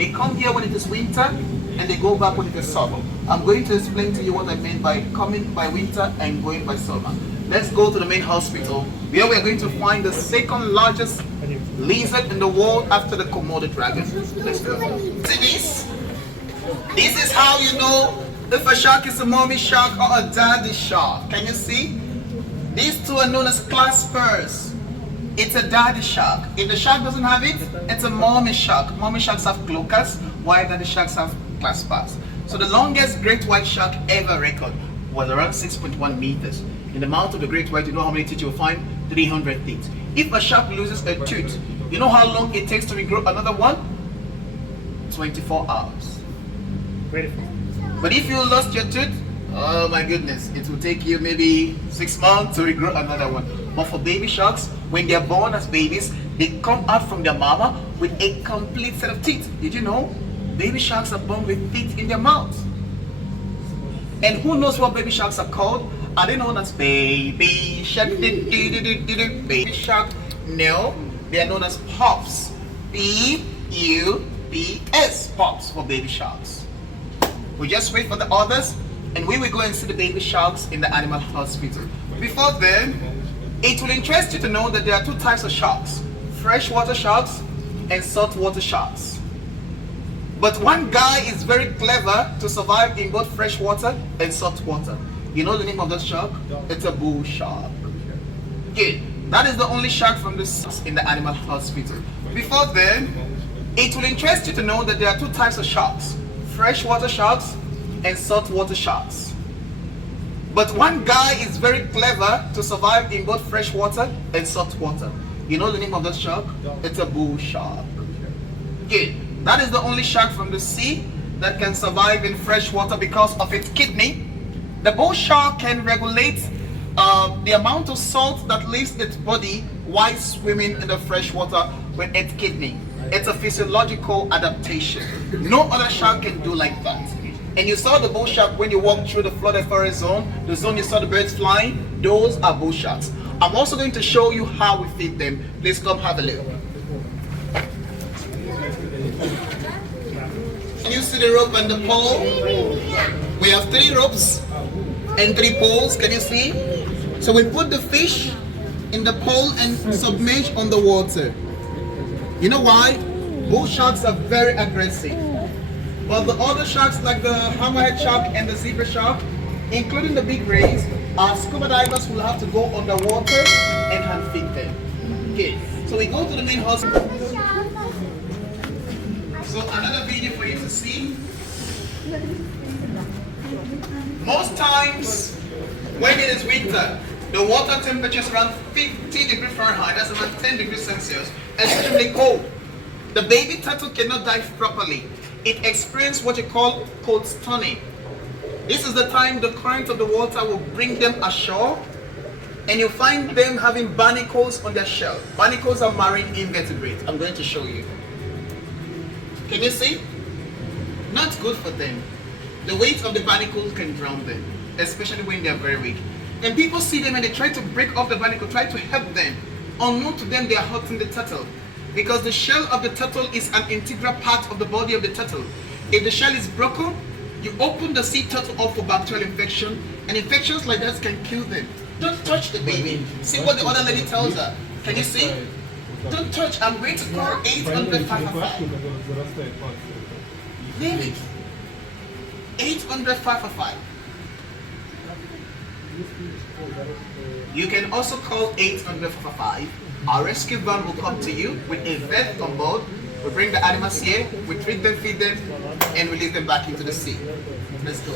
They come here when it is winter and they go back when it is summer. I'm going to explain to you what I mean by coming by winter and going by summer. Let's go to the main hospital where we are going to find the second largest lizard in the world after the Komodo dragon. Let's go. See this? This is how you know if a shark is a mommy shark or a daddy shark. Can you see? These two are known as claspers. It's a daddy shark. If the shark doesn't have it, it's a mommy shark. Mommy sharks have cloacas, while daddy sharks have claspers. So the longest great white shark ever recorded was around 6.1 meters. In the mouth of the great white, you know how many teeth you'll find? 300 teeth. If a shark loses a tooth, you know how long it takes to regrow another one? 24 hours. But if you lost your tooth, oh my goodness, it will take you maybe 6 months to regrow another one. But for baby sharks, when they are born as babies, they come out from their mama with a complete set of teeth. Did you know? Baby sharks are born with teeth in their mouths. And who knows what baby sharks are called? Are they known as baby shark? Baby shark? No, they are known as pups. P-U-P-S, pups for baby sharks. We just wait for the others and we will go and see the baby sharks in the animal hospital. Before then, it will interest you to know that there are two types of sharks: freshwater sharks and saltwater sharks. But one guy is very clever to survive in both freshwater and saltwater. You know the name of that shark? It's a bull shark. Good. That is the only shark from the sharks in the animal hospital. Before then, it will interest you to know that there are two types of sharks: freshwater sharks and saltwater sharks. But one guy is very clever to survive in both freshwater and saltwater. You know the name of that shark? It's a bull shark. Good. That is the only shark from the sea that can survive in freshwater because of its kidney. The bull shark can regulate the amount of salt that leaves its body while swimming in the freshwater with its kidney. It's a physiological adaptation. No other shark can do like that. And you saw the bull shark when you walked through the flooded forest zone, the zone you saw the birds flying. Those are bull sharks. I'm also going to show you how we feed them. Please come have a look. Can you see the rope and the pole? We have 3 ropes and 3 poles. Can you see? So we put the fish in the pole and submerge on the water. You know why? Bull sharks are very aggressive. But the other sharks like the hammerhead shark and the zebra shark, including the big rays, our scuba divers will have to go underwater and hand feed them. Okay, so we go to the main hospital. So another video for you to see. Most times when it is winter, the water temperature is around 50 degrees Fahrenheit, that's about 10 degrees Celsius, extremely cold. The baby turtle cannot dive properly. It experiences what you call cold stunning. This is the time the current of the water will bring them ashore, and you'll find them having barnacles on their shell. Barnacles are marine invertebrates. I'm going to show you. Can you see? Not good for them. The weight of the barnacles can drown them, especially when they're very weak. And people see them and they try to break off the barnacle, try to help them. Unknown to them, they are hurting the turtle. Because the shell of the turtle is an integral part of the body of the turtle. If the shell is broken, you open the sea turtle up for bacterial infection, and infections like that can kill them. Don't touch the baby. See what the other lady tells her. Can you see? Don't touch. I'm going to call 800 555. Really? 800 555. You can also call 800 555. Our rescue van will come to you with a vet on board. We bring the animals here, we treat them, feed them, and release them back into the sea. Let's go.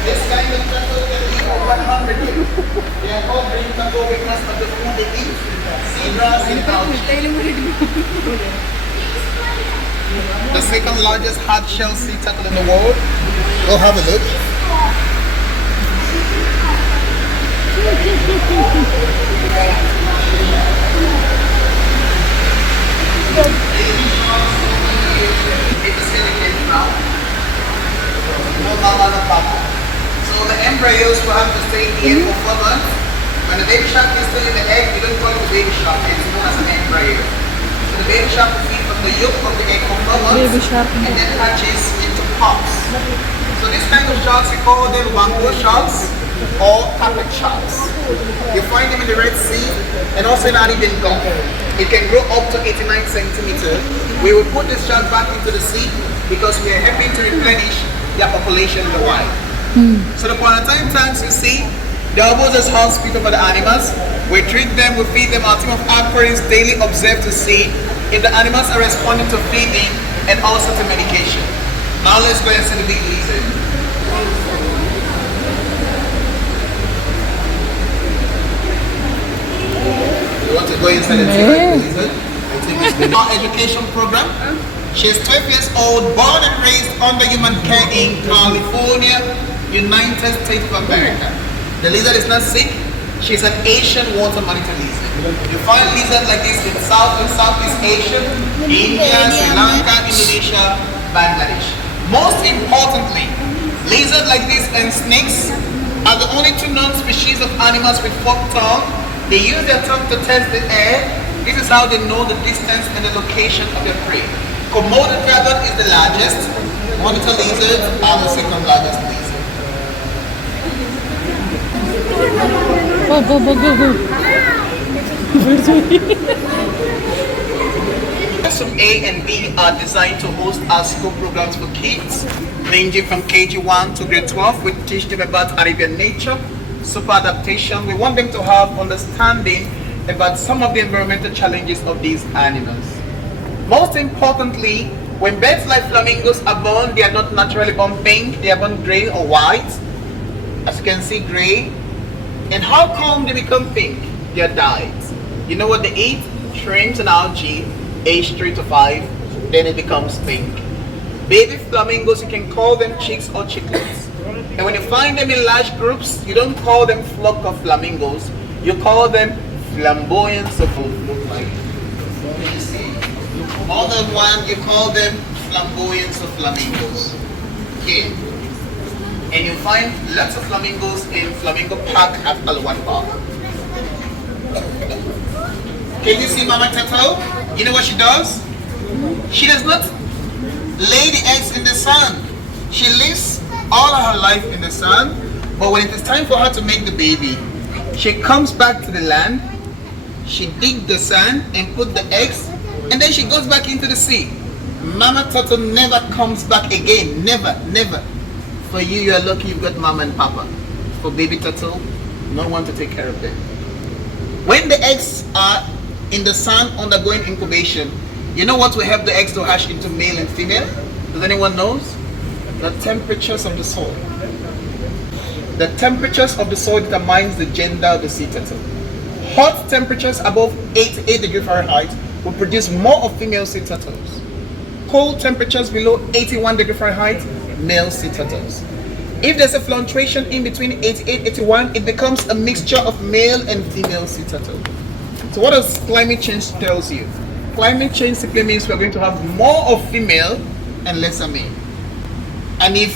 This kind of turtle can be over 100 years. They are all bring turtle because of the food they eat. Zebras and algae. The second largest hard shell sea turtle in the world. Go have a look. So the embryos will have to stay here for 4 months. When the baby shark is still in the egg, you don't call it a baby shark, it's known as an embryo. So The baby shark will feed from the yolk of the egg for 4 months and then hatches into pups. So this kind of sharks, we call them mango sharks or carpet sharks. You find them in the Red Sea and also in Arabian Gulf. It can grow up to 89 centimeters. We will put this shark back into the sea because we are helping to replenish their population in the wild. So the quarantine tanks you see, doubles as hospital for the animals. We treat them, we feed them. Our team of aquarists daily observe to see if the animals are responding to feeding and also to medication. Now let's go and see the big lizard. You want to go inside and see the lizard? Our education program. She's 12 years old, born and raised under human care in California, United States of America. The lizard is not sick. She's an Asian water monitor lizard. You find lizards like this in South and Southeast Asia, India, Sri Lanka, Indonesia, Bangladesh. Most importantly, lizards like this and snakes are the only two known species of animals with forked tongue. They use their tongue to test the air. This is how they know the distance and the location of their prey. Komodo dragon is the largest. Monitor lizards are the second largest lizard. Go. Classroom A and B are designed to host our school programs for kids, ranging from KG1 to grade 12. We teach them about Arabian nature, super adaptation. We want them to have understanding about some of the environmental challenges of these animals. Most importantly, when birds like flamingos are born, they are not naturally born pink, they are born gray or white. As you can see, gray. And how come they become pink? They are dyed. You know what they eat? Shrimps and algae, age 3 to 5, then it becomes pink. Baby flamingos, you can call them chicks or chicklets. And when you find them in large groups, you don't call them flock of flamingos, you call them flamboyants of look like. You see? More than one, you call them flamboyants of flamingos. Okay. And you find lots of flamingos in Flamingo Park at Alwan Park. Can you see Mama Turtle? You know what she does? She does not lay the eggs in the sun. She lives all her life in the sun, but when it is time for her to make the baby, she comes back to the land, she digs the sand and put the eggs, and then she goes back into the sea. Mama Turtle never comes back again. Never. For you, you are lucky you've got Mama and Papa. For baby turtle, no one to take care of them. When the eggs are in the sun undergoing incubation, you know what will help the eggs to hatch into male and female? Does anyone knows? The temperatures of the soil. The temperatures of the soil determines the gender of the sea turtle. Hot temperatures above 88 degrees Fahrenheit will produce more of female sea turtles. Cold temperatures below 81 degrees Fahrenheit, male sea turtles. If there's a fluctuation in between 88 81, it becomes a mixture of male and female sea turtle. So what does climate change tells you? Climate change simply means we're going to have more of female and lesser male. And if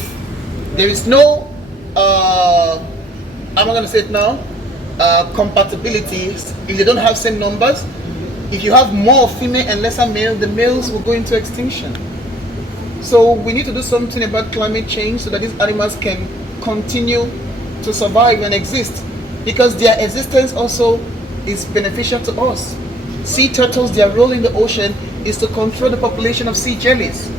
there is no, I'm not going to say it now, compatibility, if they don't have same numbers, if you have more female and lesser male, the males will go into extinction. So we need to do something about climate change so that these animals can continue to survive and exist, because their existence also is beneficial to us. Sea turtles, their role in the ocean is to control the population of sea jellies.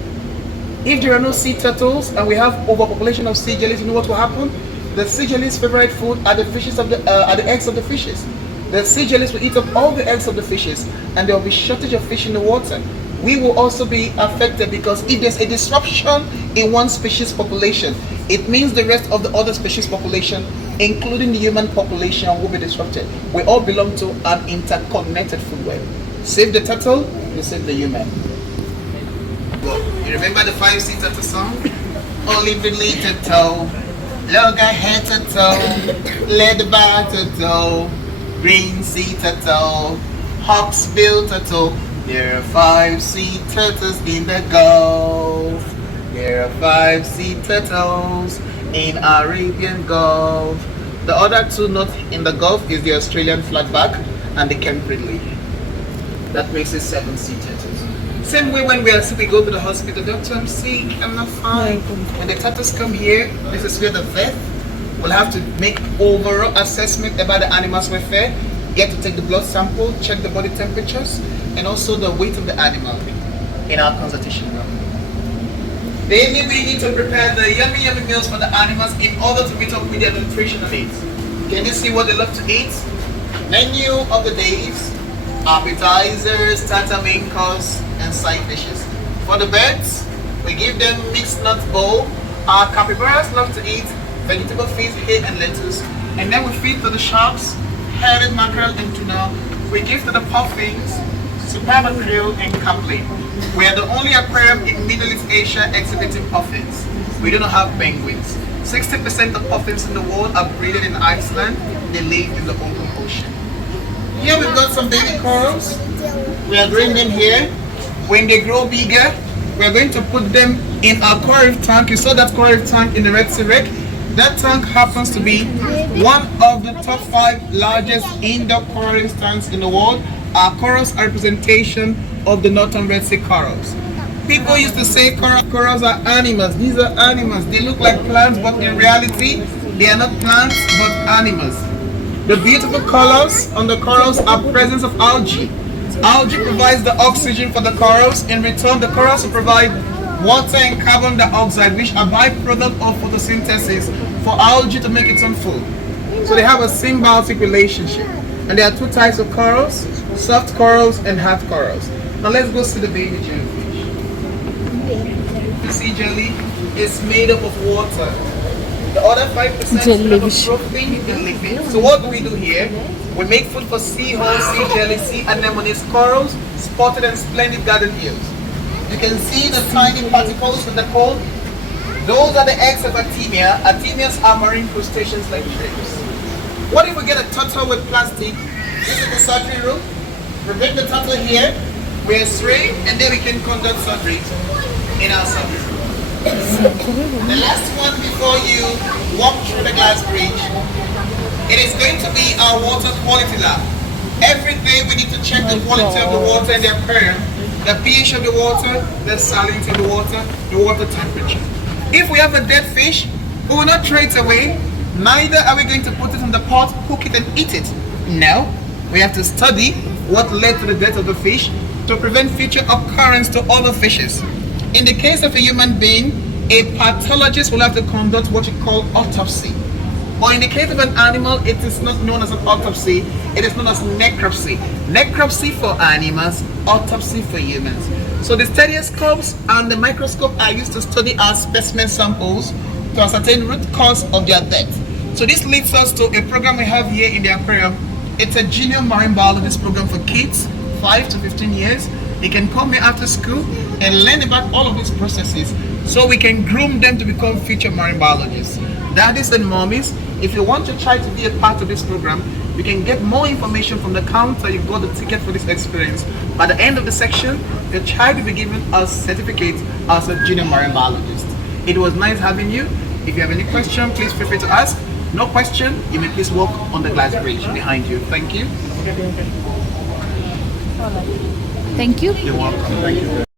If there are no sea turtles and we have overpopulation of sea jellies, you know what will happen? The sea jellies' favorite food are the fishes of are the eggs of the fishes. The sea jellies will eat up all the eggs of the fishes, and there will be shortage of fish in the water. We will also be affected, because if there's a disruption in one species population, it means the rest of the other species population, including the human population, will be disrupted. We all belong to an interconnected food web. Save the turtle, you save the human. You remember the 5 sea turtle song? Only the little toe, loggerhead turtle, leatherback turtle, green sea turtle, hawksbill turtle. There are 5 sea turtles in the Gulf. There are 5 sea turtles in Arabian Gulf. The other 2 not in the Gulf is the Australian flatback and the Kemp Ridley. That makes it 7 sea turtles. Same way when we are sick, we go to the hospital, doctor, I'm sick, I'm not fine. When the turtles come here, this is where the vet will have to make overall assessment about the animal's welfare. You have to take the blood sample, check the body temperatures, and also the weight of the animal in our consultation room. Daily we need to prepare the yummy meals for the animals in order to meet up with their nutritional needs. Can you see what they love to eat? Menu of the days, appetizers, starter, main course, and side dishes. For the birds, we give them mixed nut bowl. Our capybaras love to eat vegetable feed, hay and lettuce. And then we feed to the sharks, herring, mackerel and tuna. We give to the puffins, superb mackerel and capelin. We are the only aquarium in Middle East Asia exhibiting puffins. We do not have penguins. 60% of puffins in the world are breeded in Iceland. They live in the open ocean. Here we've got some baby corals. We are growing them here. When they grow bigger, we are going to put them in our coral reef tank. You saw that coral reef tank in the Red Sea Wreck. That tank happens to be one of the top 5 largest indoor coral reef tanks in the world. Our corals are representation of the Northern Red Sea corals. People used to say corals are animals. These are animals. They look like plants, but in reality, they are not plants, but animals. The beautiful colors on the corals are presence of algae. Algae provides the oxygen for the corals. In return, the corals will provide water and carbon dioxide, which are byproduct of photosynthesis for algae to make its own food. So they have a symbiotic relationship. And there are 2 types of corals, soft corals and hard corals. Now let's go see the baby jellyfish. The sea jelly is made up of water. The other 5% is made of protein and lipids. So what do we do here? We make food for seahorse, sea jelly, sea anemones, corals, spotted and splendid garden eels. You can see the tiny particles in the cold. Those are the eggs of Artemia. Artemias are marine crustaceans like shrimps. What if we get a turtle with plastic? This is the surgery room. We bring the turtle here, we x-ray, and then we can conduct surgery in our surgery room. The last one before you walk through the glass bridge, it is going to be our water quality lab. Every day we need to check the quality of the water in the aquarium, the pH of the water, the salinity of the water temperature. If we have a dead fish, we will not throw it away. Neither are we going to put it in the pot, cook it and eat it. No, we have to study what led to the death of the fish to prevent future occurrence to other fishes. In the case of a human being, a pathologist will have to conduct what you call autopsy. But in the case of an animal, it is not known as an autopsy, it is known as necropsy. Necropsy for animals, autopsy for humans. So the stethoscopes and the microscope are used to study our specimen samples to ascertain root cause of their death. So this leads us to a program we have here in the aquarium. It's a junior marine biologist program for kids, 5 to 15 years. They can come here after school and learn about all of these processes so we can groom them to become future marine biologists. Daddies and mommies, if you want to try to be a part of this program, you can get more information from the counter. You've got the ticket for this experience. By the end of the section, your child will be given a certificate as a junior marine biologist. It was nice having you. If you have any question, please feel free to ask. No question, you may please walk on the glass bridge behind you. Thank you. Thank you. You're welcome. Thank you.